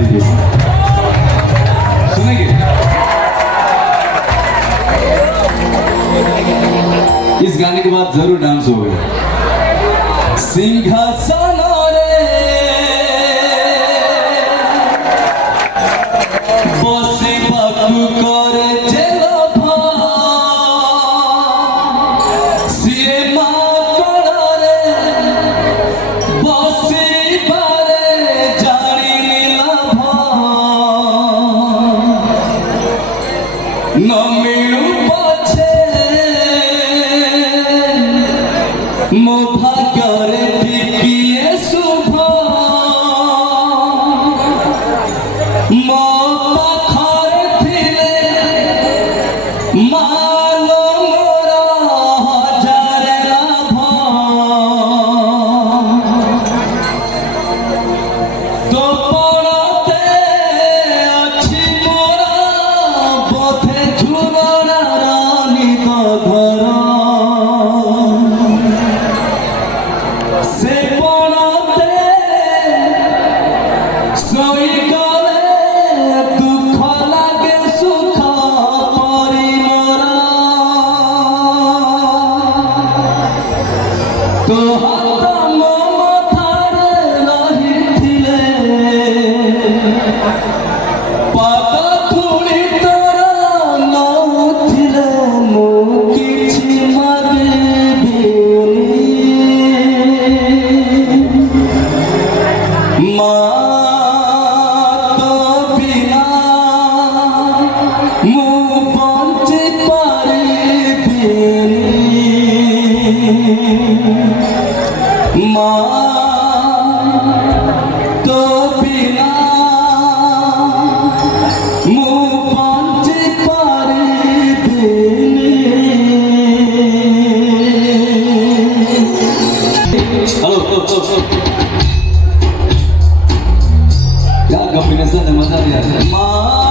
लीजिए सुनेंगे इस गाने के बाद जरूर डांस होगा सिंहासन रे बसी बाकू करे जेलो भा सिए माकड़ा रे बसी बारे जानी नीला भा न मिलू पछे मो भाग्ୟରେ ଟିକିଏ ଶୁଭ ମୋ ପାଖରେ ଥିଲେ ମାନ ମୋର ହଜାରେ ଲାଭ ତୋ ପଣତେ ଅଛି ମୋର ବୋଧେ ଝୁଲଣାର ନିଦ ଘର से पणते सोई गले दुख लागे सुख परी मोरा तो हाथ मो मथारे रहिथिले पाद धूଳି तोर नउथिले मो किछि मागिबिनी तो बिना मु बंची पारिबिनी तो बिना मु बंची पारिबिनी हेलो क्या कॉम्बिनेशन है मजा आ रहा है